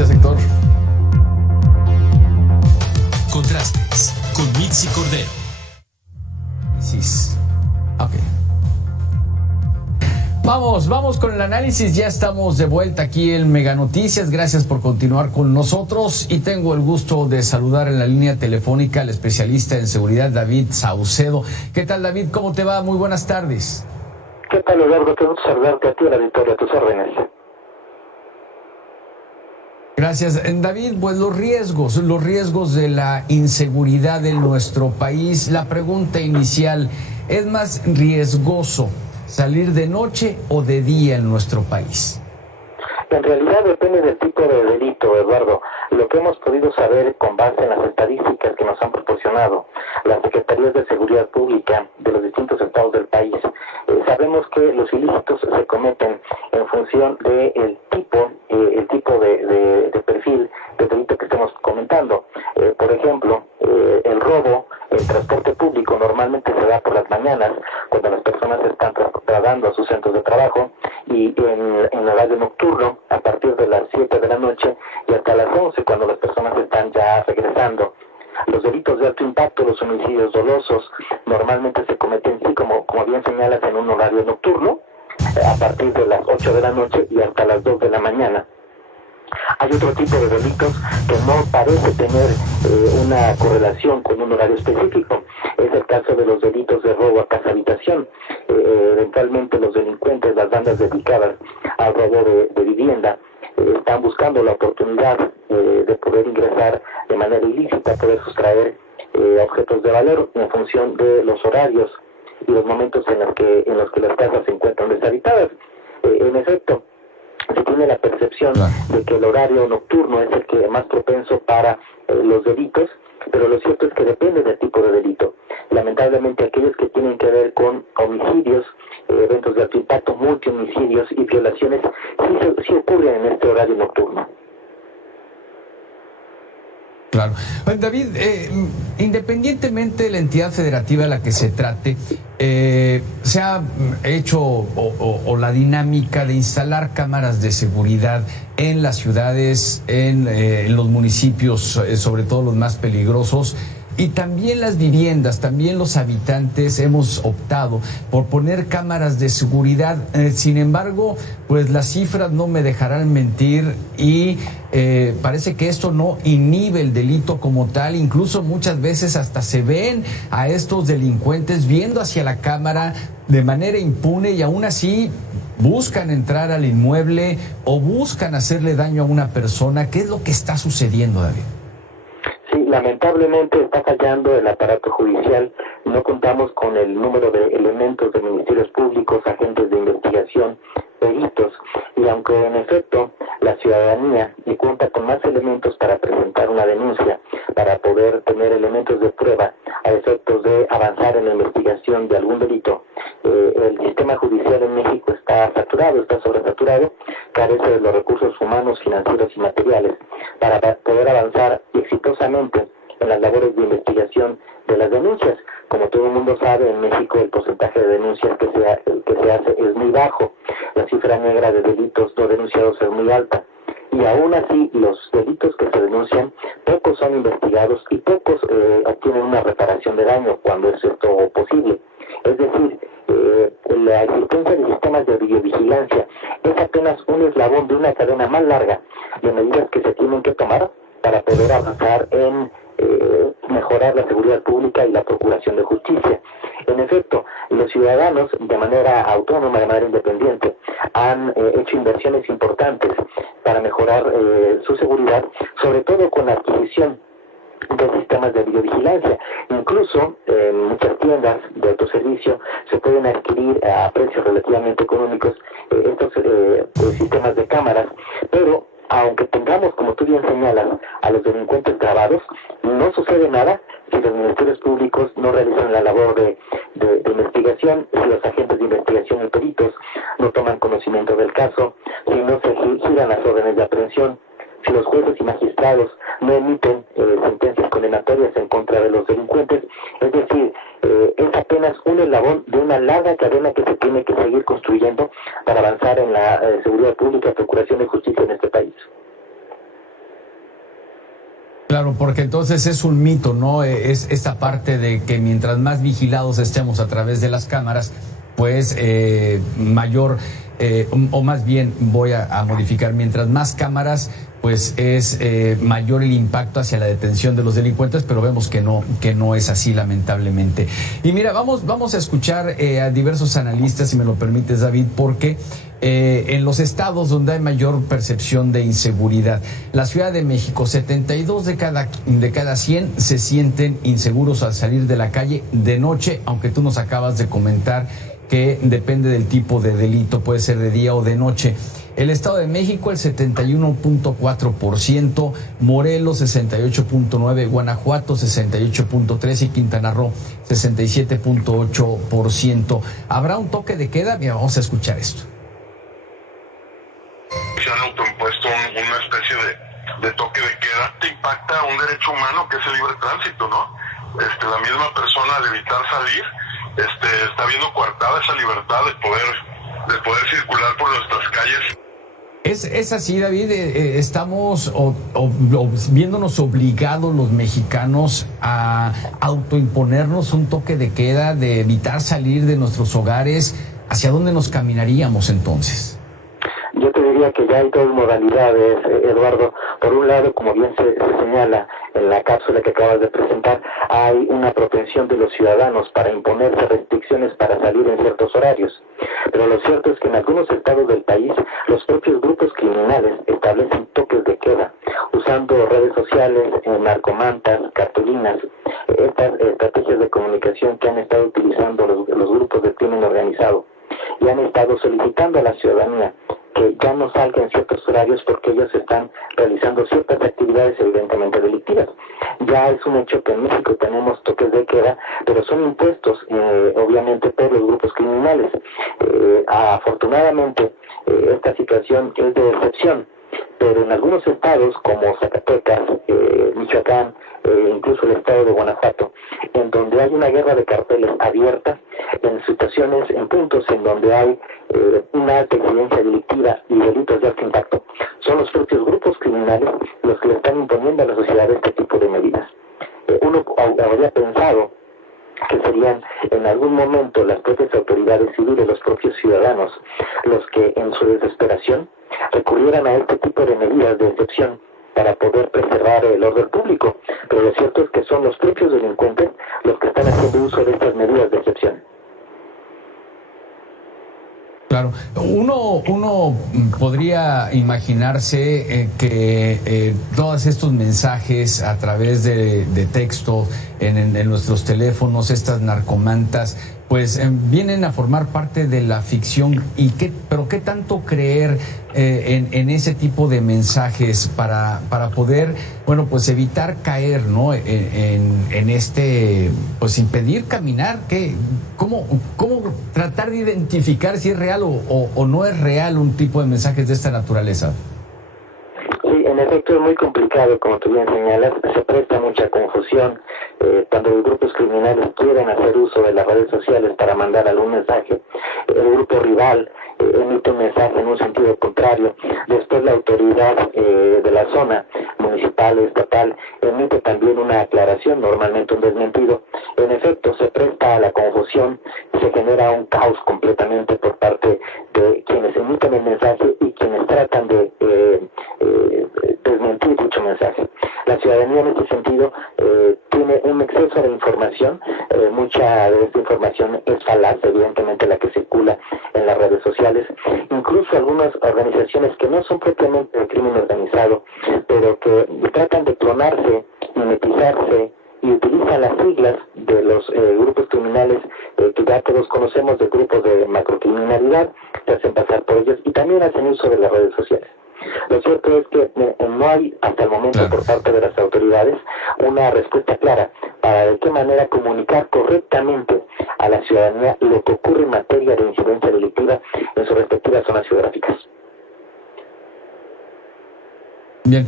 Gracias, Héctor. Contrastes con Mitzi Cordero. Ok. Vamos con el análisis. Ya estamos de vuelta aquí en Mega Noticias. Gracias por continuar con nosotros y tengo el gusto de saludar en la línea telefónica al especialista en seguridad David Saucedo. ¿Qué tal, David? ¿Cómo te va? Muy buenas tardes. ¿Qué tal, Eduardo? Qué gusto saludarte a ti, a la Victoria, a tus órdenes. Gracias. David, pues los riesgos de la inseguridad en nuestro país. La pregunta inicial, ¿es más riesgoso salir de noche o de día en nuestro país? En realidad depende del tipo de delito, Eduardo. Lo que hemos podido saber con base en las estadísticas que nos han proporcionado las Secretarías de Seguridad Pública de los distintos estados del país, sabemos que los ilícitos se cometen en función del tipo de perfil de delito que estemos comentando. Por ejemplo, el robo en transporte público normalmente se da por las mañanas, cuando las personas están trasladando a sus centros de trabajo, y en horario nocturno, a partir de las 7 de la noche y hasta las 11, cuando las personas están ya regresando. Los delitos de alto impacto, los homicidios dolosos, normalmente se cometen, sí, como bien señalas, en un horario nocturno, a partir de las 8 de la noche y hasta las 2 de la mañana. Hay otro tipo de delitos que no parece tener una correlación con un horario específico. Es el caso de los delitos de robo a casa-habitación. Eventualmente los delincuentes, las bandas dedicadas al robo de vivienda, están buscando la oportunidad de poder ingresar de manera ilícita, poder sustraer objetos de valor en función de los horarios y los momentos en los que las casas se encuentran deshabitadas. En efecto, se tiene la percepción de que el horario nocturno es el que es más propenso para los delitos, pero lo cierto es que depende del tipo de delito. Lamentablemente aquellos que tienen que ver con homicidios, eventos de alto impacto, multihomicidios y violaciones sí ocurren en este horario nocturno. Claro. David, independientemente de la entidad federativa a la que se trate, se ha hecho o la dinámica de instalar cámaras de seguridad en las ciudades, en los municipios, sobre todo los más peligrosos, y también las viviendas, también los habitantes hemos optado por poner cámaras de seguridad. Sin embargo, pues las cifras no me dejarán mentir y parece que esto no inhibe el delito como tal. Incluso muchas veces hasta se ven a estos delincuentes viendo hacia la cámara de manera impune y aún así buscan entrar al inmueble o buscan hacerle daño a una persona. ¿Qué es lo que está sucediendo, David? Sí, lamentablemente está fallando el aparato judicial. No contamos con el número de elementos de ministerios públicos, agentes de investigación, peritos, y aunque en efecto la ciudadanía cuenta con más elementos para presentar una denuncia, para poder tener elementos de prueba a efectos de avanzar en la investigación de algún delito, el sistema judicial en México está saturado, está sobresaturado, carece de los recursos humanos, financieros y materiales para poder avanzar exitosamente en las labores de investigación de las denuncias. Como todo el mundo sabe, en México el porcentaje de denuncias que se hace es muy bajo, la cifra negra de delitos no denunciados es muy alta, y aún así los delitos que se denuncian, pocos son investigados y pocos obtienen una reparación de daño cuando es esto posible. Es decir, la existencia de sistemas de videovigilancia es apenas un eslabón de una cadena más larga de medidas que se tienen que tomar para poder avanzar en mejorar la seguridad pública y la procuración de justicia. En efecto, los ciudadanos, de manera autónoma, de manera independiente, han hecho inversiones importantes para mejorar su seguridad, sobre todo con la adquisición de sistemas de videovigilancia. Incluso en muchas tiendas de autoservicio se pueden adquirir a precios relativamente económicos estos sistemas de cámaras, pero aunque tengamos, como tú bien señalas, a los delincuentes grabados, no sucede nada si los ministerios públicos no realizan la labor de investigación, si los agentes de investigación y peritos no toman conocimiento del caso, si no se giran las órdenes de aprehensión, si los jueces y magistrados no emiten sentencias condenatorias en contra de los delincuentes. Es decir, es apenas un eslabón de una larga cadena que se tiene que seguir construyendo para avanzar en la seguridad pública y procuración de justicia en este país. Claro, porque entonces es un mito, ¿no? Es esta parte de que mientras más vigilados estemos a través de las cámaras, pues mayor, o más bien voy a modificar, mientras más cámaras, pues es mayor el impacto hacia la detención de los delincuentes, pero vemos que no es así, lamentablemente. Y mira, vamos a escuchar a diversos analistas, si me lo permites, David, porque en los estados donde hay mayor percepción de inseguridad, la Ciudad de México, 72 de cada 100 se sienten inseguros al salir de la calle de noche, aunque tú nos acabas de comentar que depende del tipo de delito, puede ser de día o de noche. El Estado de México, el 71.4%, Morelos, 68.9%, Guanajuato, 68.3% y Quintana Roo, 67.8%. ¿Habrá un toque de queda? Mira, vamos a escuchar esto. Se han autoimpuesto una especie de toque de queda. Te impacta un derecho humano que es el libre tránsito, ¿no? La misma persona, al evitar salir, está viendo coartada esa libertad de poder circular por nuestras calles. Es así, David, estamos viéndonos obligados los mexicanos a autoimponernos un toque de queda, de evitar salir de nuestros hogares. ¿Hacia dónde nos caminaríamos entonces? Yo te diría que ya hay dos modalidades, Eduardo. Por un lado, como bien se señala en la cápsula que acabas de presentar, hay una propensión de los ciudadanos para imponerse restricciones para salir en ciertos horarios. Pero lo cierto es que en algunos estados del país, los propios grupos criminales establecen toques de queda, usando redes sociales, narcomantas, cartulinas, estas estrategias de comunicación que han estado utilizando los grupos de crimen organizado, y han estado solicitando a la ciudadanía que ya no salga en ciertos horarios porque ellos están realizando ciertas actividades evidentemente delictivas. Ya es un hecho que en México tenemos toques de queda, pero son impuestos obviamente por los grupos criminales. Afortunadamente esta situación es de excepción, pero en algunos estados como Zacatecas, Michoacán, incluso el estado de Guanajuato, en donde hay una guerra de carteles abierta, en situaciones, en puntos en donde hay una alta incidencia delictiva y delitos de alto impacto, son los propios grupos criminales los que le están imponiendo a la sociedad este tipo de medidas. Uno habría pensado que serían en algún momento las propias autoridades civiles, los propios ciudadanos, los que en su desesperación recurrieran a este tipo de medidas de excepción para poder preservar el orden público, pero lo cierto es que son los propios delincuentes los que están haciendo uso de estas medidas de excepción. Claro, uno podría imaginarse que todos estos mensajes a través de texto en nuestros teléfonos, estas narcomantas, pues vienen a formar parte de la ficción. Pero ¿qué tanto creer en ese tipo de mensajes para poder, bueno, pues evitar caer, ¿no? En pues impedir caminar? ¿Cómo tratar de identificar si es real o no es real un tipo de mensajes de esta naturaleza? Sí, en efecto es muy complicado, como tú bien señalas, se presta mucha confusión cuando los grupos criminales quieren hacer uso de las redes sociales para mandar algún mensaje. El grupo rival emite un mensaje en un sentido contrario, después la autoridad de la zona municipal o estatal emite también una aclaración, normalmente un desmentido. En efecto, se presta a la confusión, se genera un caos completamente por parte de quienes emiten el mensaje y quienes tratan de desmentir dicho mensaje. La ciudadanía en este sentido tiene un exceso de información, mucha de esta información es falaz, evidentemente la que circula en las redes sociales, incluso algunas organizaciones que no son propiamente de crimen organizado, pero que tratan de clonarse, mimetizarse y utilizan las siglas de los grupos criminales que ya todos conocemos, de grupos de macrocriminalidad, se hacen pasar por ellos y también hacen uso de las redes sociales. Lo cierto es que no hay hasta el momento por parte de las autoridades una respuesta clara para de qué manera comunicar correctamente a la ciudadanía lo que ocurre en materia de incidencia delictiva en sus respectivas zonas geográficas. Bien,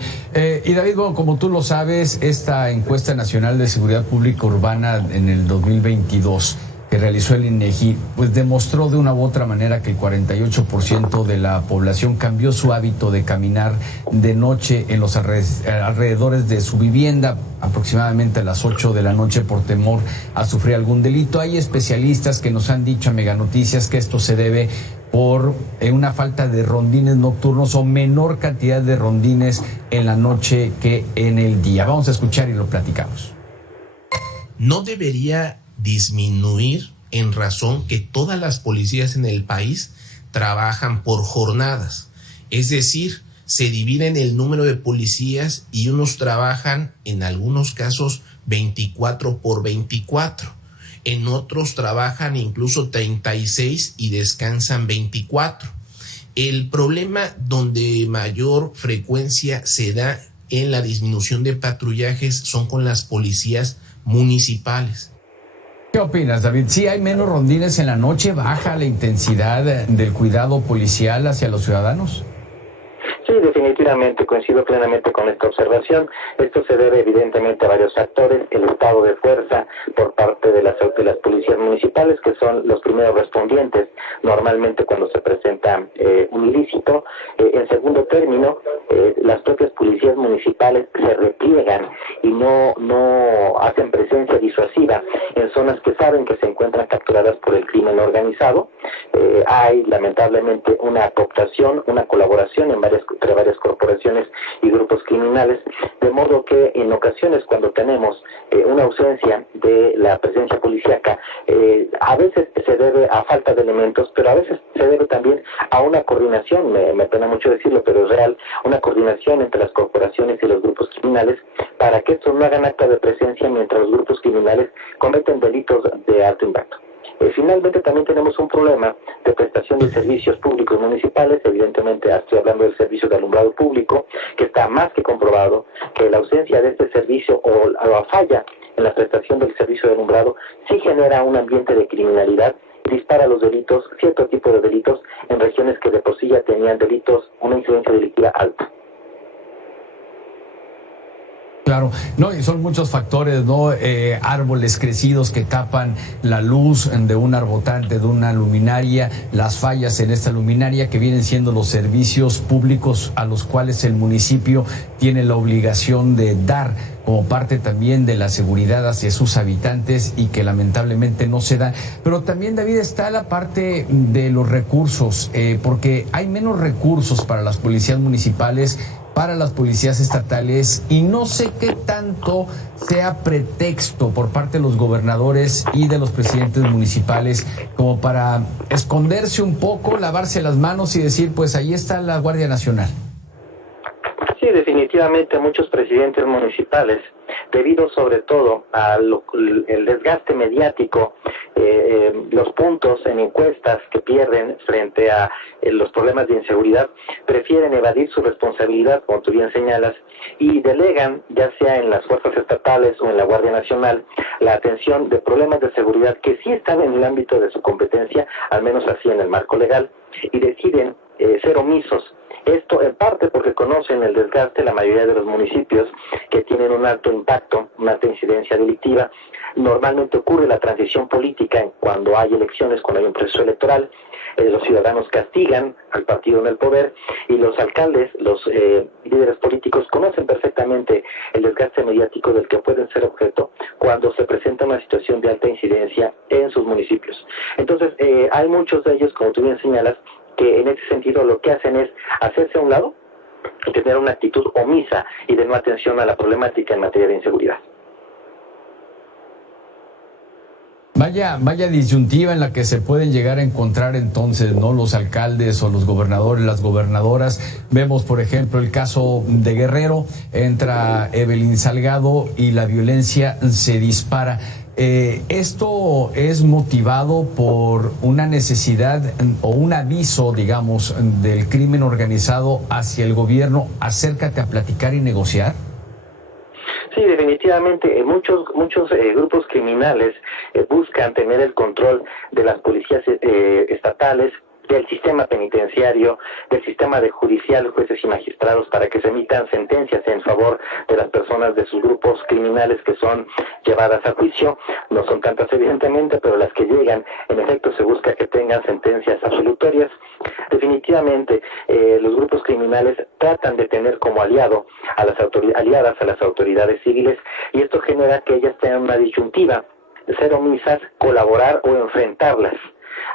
y David, bueno, como tú lo sabes, esta encuesta nacional de seguridad pública urbana en el 2022 que realizó el INEGI, pues demostró de una u otra manera que el 48% de la población cambió su hábito de caminar de noche en los alrededores de su vivienda, aproximadamente a las 8 de la noche, por temor a sufrir algún delito. Hay especialistas que nos han dicho a Mega Noticias que esto se debe por una falta de rondines nocturnos o menor cantidad de rondines en la noche que en el día. Vamos a escuchar y lo platicamos. No debería disminuir en razón que todas las policías en el país trabajan por jornadas. Es decir, se dividen el número de policías y unos trabajan en algunos casos 24 por 24. En otros trabajan incluso 36 y descansan 24. El problema donde mayor frecuencia se da en la disminución de patrullajes son con las policías municipales. ¿Qué opinas, David? ¿Sí hay menos rondines en la noche? ¿Baja la intensidad del cuidado policial hacia los ciudadanos? Sí, definitivamente coincido plenamente con esta observación. Esto se debe evidentemente a varios factores: el estado de fuerza por parte de las policías municipales, que son los primeros respondientes normalmente cuando se presenta un ilícito. En segundo término, las propias policías municipales se repliegan y no hacen presencia disuasiva en zonas que saben que se encuentran capturadas por el crimen organizado. Hay lamentablemente una cooptación, una colaboración entre varias corporaciones y grupos criminales, de modo que en ocasiones cuando tenemos una ausencia de la presencia policíaca, a veces se debe a falta de elementos, pero a veces se debe también a una coordinación, me pena mucho decirlo, pero es real, una coordinación entre las corporaciones y los grupos criminales para que estos no hagan acta de presencia mientras los grupos criminales cometen delitos de alto impacto. Finalmente también tenemos un problema de prestación de servicios públicos municipales. Evidentemente estoy hablando del servicio de alumbrado público, que está más que comprobado que la ausencia de este servicio o la falla en la prestación del servicio de alumbrado sí genera un ambiente de criminalidad, dispara los delitos, cierto tipo de delitos en regiones que de por sí ya tenían delitos, una incidencia delictiva alta. Claro, no, y son muchos factores, ¿no? Árboles crecidos que tapan la luz de un arbotante, de una luminaria, las fallas en esta luminaria que vienen siendo los servicios públicos a los cuales el municipio tiene la obligación de dar como parte también de la seguridad hacia sus habitantes y que lamentablemente no se da. Pero también, David, está la parte de los recursos, porque hay menos recursos para las policías municipales, para las policías estatales, y no sé qué tanto sea pretexto por parte de los gobernadores y de los presidentes municipales como para esconderse un poco, lavarse las manos y decir, pues ahí está la Guardia Nacional. Sí, definitivamente muchos presidentes municipales, debido sobre todo al desgaste mediático, los puntos en encuestas que pierden frente a los problemas de inseguridad, prefieren evadir su responsabilidad, como tú bien señalas, y delegan, ya sea en las fuerzas estatales o en la Guardia Nacional, la atención de problemas de seguridad que sí están en el ámbito de su competencia, al menos así en el marco legal, y deciden ser omisos. Esto en parte porque conocen el desgaste, la mayoría de los municipios que tienen un alto impacto, una alta incidencia delictiva. Normalmente ocurre la transición política cuando hay elecciones, cuando hay un proceso electoral. Los ciudadanos castigan al partido en el poder y los alcaldes, los líderes políticos conocen perfectamente el desgaste mediático del que pueden ser objeto cuando se presenta una situación de alta incidencia en sus municipios. Entonces, hay muchos de ellos, como tú bien señalas, que en ese sentido lo que hacen es hacerse a un lado y tener una actitud omisa y de no atención a la problemática en materia de inseguridad. Vaya disyuntiva en la que se pueden llegar a encontrar entonces, ¿no? Los alcaldes o los gobernadores, las gobernadoras. Vemos, por ejemplo, el caso de Guerrero, entra Evelyn Salgado y la violencia se dispara. ¿Esto es motivado por una necesidad o un aviso, digamos, del crimen organizado hacia el gobierno? Acércate a platicar y negociar. Sí, definitivamente muchos grupos criminales buscan tener el control de las policías estatales del sistema penitenciario, del sistema de judicial, jueces y magistrados, para que se emitan sentencias en favor de las personas de sus grupos criminales que son llevadas a juicio. No son tantas evidentemente, pero las que llegan, en efecto se busca que tengan sentencias absolutorias. Definitivamente los grupos criminales tratan de tener como aliadas a las autoridades civiles, y esto genera que ellas tengan una disyuntiva: ser omisas, colaborar o enfrentarlas,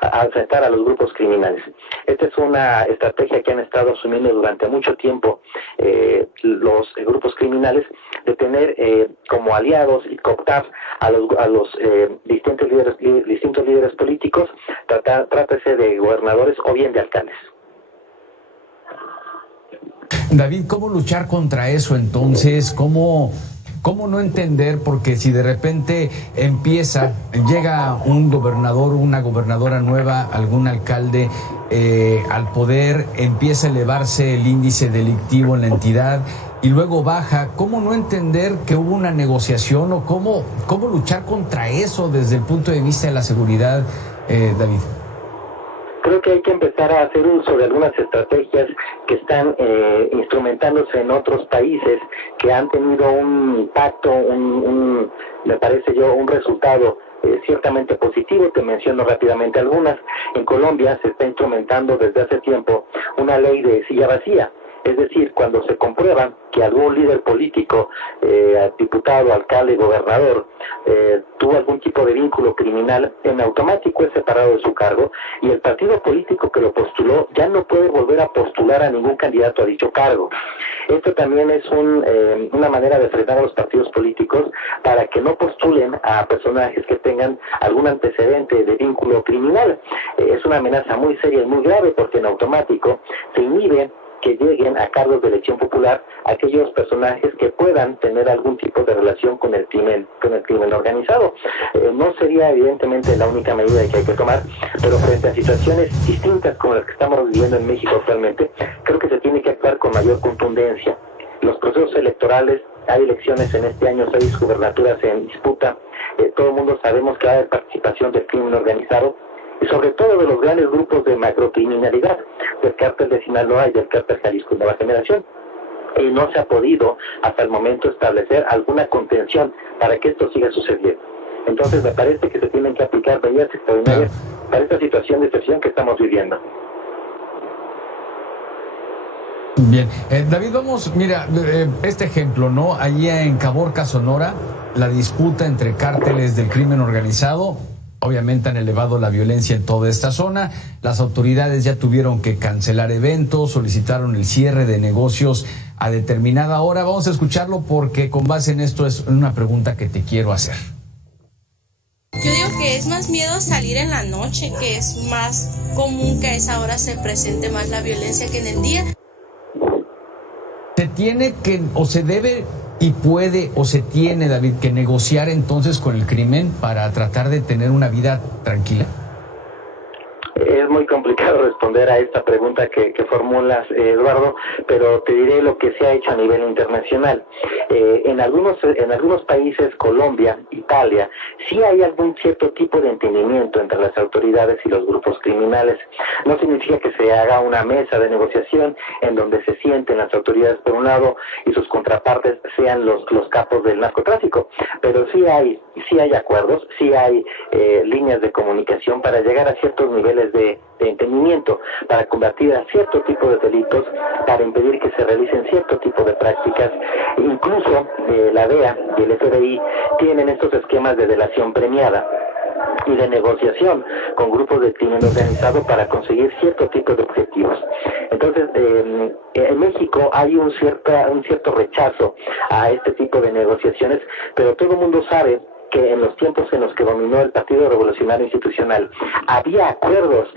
a enfrentar a los grupos criminales. Esta es una estrategia que han estado asumiendo durante mucho tiempo los grupos criminales, de tener como aliados y cooptar a los distintos líderes políticos, trátese de gobernadores o bien de alcaldes. David, ¿cómo luchar contra eso entonces? ¿Cómo no entender? Porque si de repente llega un gobernador, una gobernadora nueva, algún alcalde al poder, empieza a elevarse el índice delictivo en la entidad y luego baja, ¿cómo no entender que hubo una negociación o cómo luchar contra eso desde el punto de vista de la seguridad, David? Creo que hay que empezar a hacer uso de algunas estrategias que están instrumentándose en otros países que han tenido un impacto, me parece yo, un resultado ciertamente positivo. Te menciono rápidamente algunas. En Colombia se está instrumentando desde hace tiempo una ley de silla vacía. Es decir, cuando se comprueba que algún líder político, diputado, alcalde, gobernador, tuvo algún tipo de vínculo criminal, en automático es separado de su cargo, y el partido político que lo postuló ya no puede volver a postular a ningún candidato a dicho cargo. Esto también es una manera de frenar a los partidos políticos para que no postulen a personajes que tengan algún antecedente de vínculo criminal. Es una amenaza muy seria y muy grave, porque en automático se inhibe que lleguen a cargos de elección popular aquellos personajes que puedan tener algún tipo de relación con el crimen organizado. No sería evidentemente la única medida que hay que tomar, pero frente a situaciones distintas como las que estamos viviendo en México actualmente, creo que se tiene que actuar con mayor contundencia. Los procesos electorales, hay elecciones en este año, 6 gubernaturas en disputa, todo el mundo sabemos que va a haber participación del crimen organizado, y sobre todo de los grandes grupos de macrocriminalidad, del cártel de Sinaloa y del cártel Jalisco Nueva Generación. Y no se ha podido hasta el momento establecer alguna contención para que esto siga sucediendo. Entonces me parece que se tienen que aplicar medidas extraordinarias para esta situación de excepción que estamos viviendo. Bien, David, mira, este ejemplo, ¿no? Allí en Caborca, Sonora, la disputa entre cárteles del crimen organizado. Obviamente han elevado la violencia en toda esta zona. Las autoridades ya tuvieron que cancelar eventos, solicitaron el cierre de negocios a determinada hora. Vamos a escucharlo porque con base en esto es una pregunta que te quiero hacer. Yo digo que es más miedo salir en la noche, que es más común que a esa hora se presente más la violencia que en el día. Se tiene que, o se debe y puede, o se tiene, David, que negociar entonces con el crimen para tratar de tener una vida tranquila. Es muy complicado responder a esta pregunta que formulas, Eduardo, pero te diré lo que se ha hecho a nivel internacional. En algunos países, Colombia, Italia, sí hay algún cierto tipo de entendimiento entre las autoridades y los grupos criminales. No significa que se haga una mesa de negociación en donde se sienten las autoridades por un lado y sus contrapartes sean los capos del narcotráfico, pero sí hay acuerdos, sí hay líneas de comunicación para llegar a ciertos niveles de entendimiento, para combatir a cierto tipo de delitos, para impedir que se realicen cierto tipo de prácticas. Incluso la DEA y el FBI tienen estos esquemas de delación premiada y de negociación con grupos de crimen organizado para conseguir cierto tipo de objetivos. Entonces, en México hay un cierto rechazo a este tipo de negociaciones, pero todo el mundo sabe que en los tiempos en los que dominó el Partido Revolucionario Institucional había acuerdos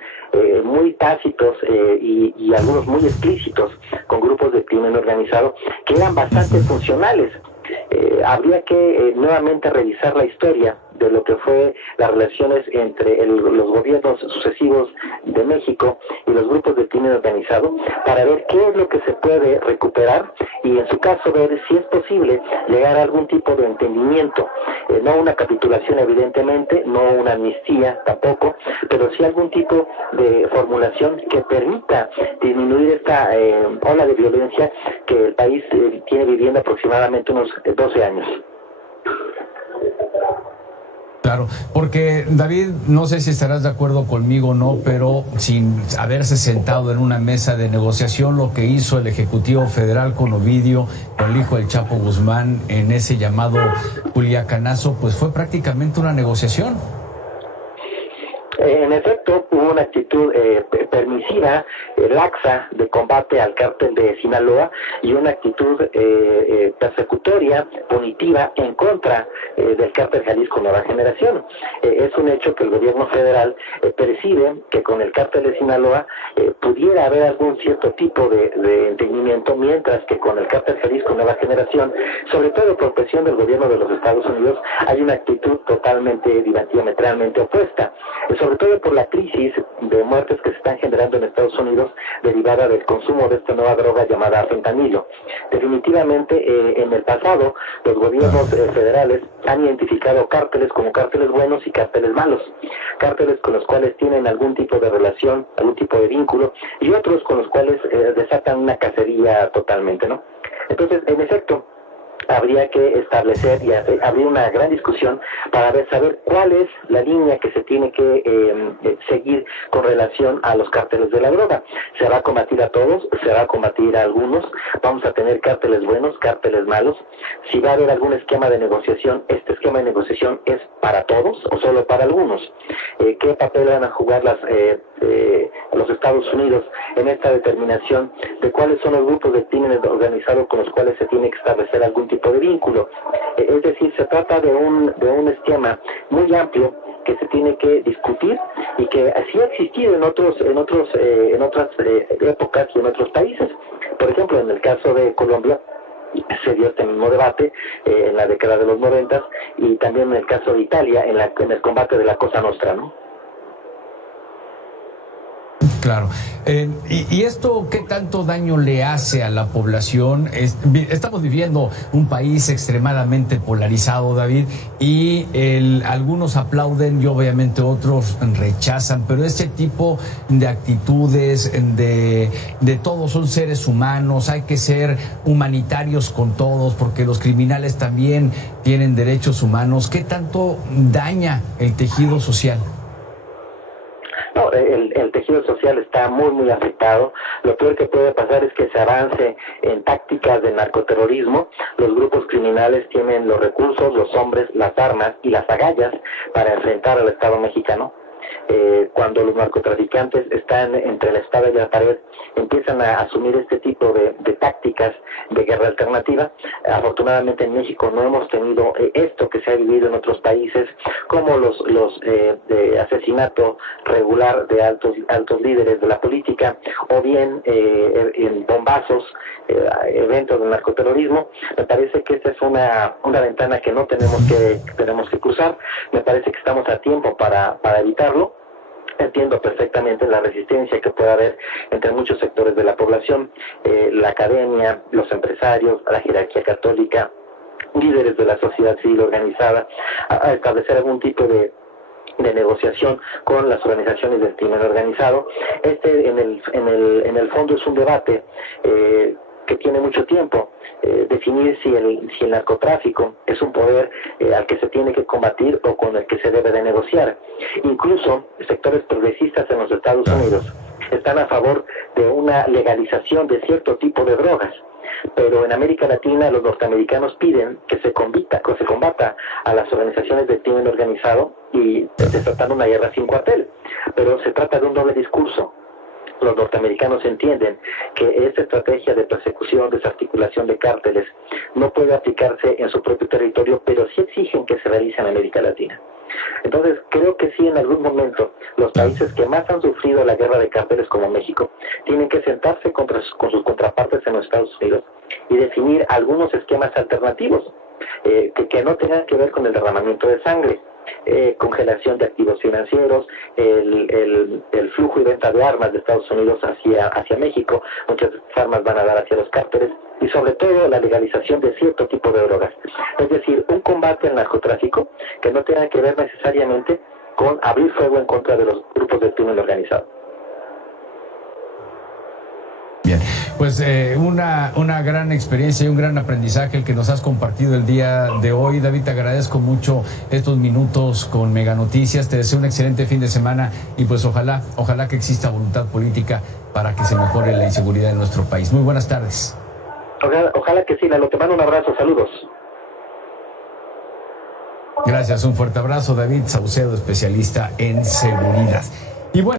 muy tácitos y algunos muy explícitos con grupos de crimen organizado que eran bastante funcionales. Habría que nuevamente revisar la historia de lo que fue las relaciones entre los gobiernos sucesivos de México y los grupos de crimen organizado para ver qué es lo que se puede recuperar y en su caso ver si es posible llegar a algún tipo de entendimiento, no una capitulación evidentemente, no una amnistía tampoco, pero sí algún tipo de formulación que permita disminuir esta ola de violencia que el país tiene viviendo aproximadamente unos 12 años. Claro, porque David, no sé si estarás de acuerdo conmigo o no, pero sin haberse sentado en una mesa de negociación, lo que hizo el Ejecutivo Federal con Ovidio, con el hijo del Chapo Guzmán, en ese llamado Culiacanazo, pues fue prácticamente una negociación. En efecto, hubo una actitud permisiva, laxa, de combate al cártel de Sinaloa y una actitud persecutoria, punitiva, en contra del cártel Jalisco Nueva Generación. Es un hecho que el gobierno federal percibe que con el cártel de Sinaloa pudiera haber algún cierto tipo de entendimiento, mientras que con el cártel Jalisco Nueva Generación, sobre todo por presión del gobierno de los Estados Unidos, hay una actitud totalmente, diametralmente opuesta. Sobre todo por la crisis de muertes que se están generando en Estados Unidos derivada del consumo de esta nueva droga llamada fentanilo. Definitivamente, en el pasado, los gobiernos federales han identificado cárteles como cárteles buenos y cárteles malos. Cárteles con los cuales tienen algún tipo de relación, algún tipo de vínculo, y otros con los cuales desatan una cacería totalmente, ¿no? Entonces, en efecto, habría que establecer y abrir una gran discusión para saber cuál es la línea que se tiene que seguir con relación a los cárteles de la droga. ¿Se va a combatir a todos? ¿Se va a combatir a algunos? ¿Vamos a tener cárteles buenos, cárteles malos? Si va a haber algún esquema de negociación, ¿este esquema de negociación es para todos o solo para algunos? ¿Qué papel van a jugar los Estados Unidos en esta determinación de cuáles son los grupos de crimen organizado con los cuales se tiene que establecer algún tipo de vínculo? Es decir, se trata de un esquema muy amplio que se tiene que discutir y que así ha existido en otras épocas y en otros países. Por ejemplo, en el caso de Colombia se dio este mismo debate en la década de los 90 y también en el caso de Italia en el combate de la Cosa Nostra, ¿no? Claro. ¿Y esto qué tanto daño le hace a la población? Estamos viviendo un país extremadamente polarizado, David, y algunos aplauden y obviamente otros rechazan, pero este tipo de actitudes, de todos son seres humanos, hay que ser humanitarios con todos, porque los criminales también tienen derechos humanos. ¿Qué tanto daña el tejido social? No, el tejido social está muy, muy afectado. Lo peor que puede pasar es que se avance en tácticas de narcoterrorismo. Los grupos criminales tienen los recursos, los hombres, las armas y las agallas para enfrentar al Estado mexicano. Cuando los narcotraficantes están entre la espada y la pared, empiezan a asumir este tipo de tácticas de guerra alternativa. Afortunadamente en México no hemos tenido esto que se ha vivido en otros países, como los de asesinato regular de altos líderes de la política, o bien en bombazos, eventos de narcoterrorismo. Me parece que esta es una ventana que no tenemos que cruzar. Me parece que estamos a tiempo para evitarlo. Entiendo perfectamente la resistencia que puede haber entre muchos sectores de la población, la academia, los empresarios, la jerarquía católica, líderes de la sociedad civil organizada, a establecer algún tipo de negociación con las organizaciones del crimen organizado. En el fondo es un debate que tiene mucho tiempo. Definir si el narcotráfico es un poder al que se tiene que combatir o con el que se debe de negociar. Incluso sectores progresistas en los Estados Unidos están a favor de una legalización de cierto tipo de drogas, pero en América Latina los norteamericanos piden que se combata a las organizaciones de crimen organizado y desatando una guerra sin cuartel. Pero se trata de un doble discurso. Los norteamericanos entienden que esta estrategia de persecución, desarticulación de cárteles no puede aplicarse en su propio territorio, pero sí exigen que se realice en América Latina. Entonces, creo que sí, en algún momento, los países que más han sufrido la guerra de cárteles, como México, tienen que sentarse con sus contrapartes en los Estados Unidos y definir algunos esquemas alternativos que no tengan que ver con el derramamiento de sangre. Congelación de activos financieros, el flujo y venta de armas de Estados Unidos hacia México, muchas armas van a dar hacia los cárteles, y sobre todo la legalización de cierto tipo de drogas. Es decir, un combate al narcotráfico que no tenga que ver necesariamente con abrir fuego en contra de los grupos del crimen organizado. Bien, pues una gran experiencia y un gran aprendizaje el que nos has compartido el día de hoy. David, te agradezco mucho estos minutos con Mega Noticias. Te deseo un excelente fin de semana y pues ojalá que exista voluntad política para que se mejore la inseguridad en nuestro país. Muy buenas tardes. Ojalá que sí, Lalo. Te mando un abrazo. Saludos. Gracias, un fuerte abrazo. David Saucedo, especialista en seguridad. Y bueno.